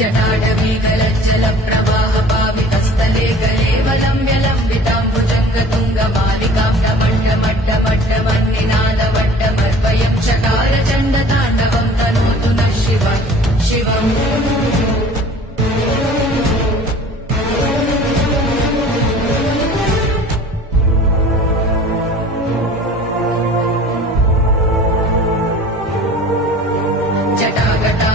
जटाडवीगलज्जल प्रवाह पावितस्थले गलेवलम्ब्य लम्बिताम्बुजङ्गतुङ्गमालिकां डमड्डमड्डमड्डवन्निनादवड्डमर्वयं चकार चण्डताण्डवं तनोतु नः शिवम् जटागटा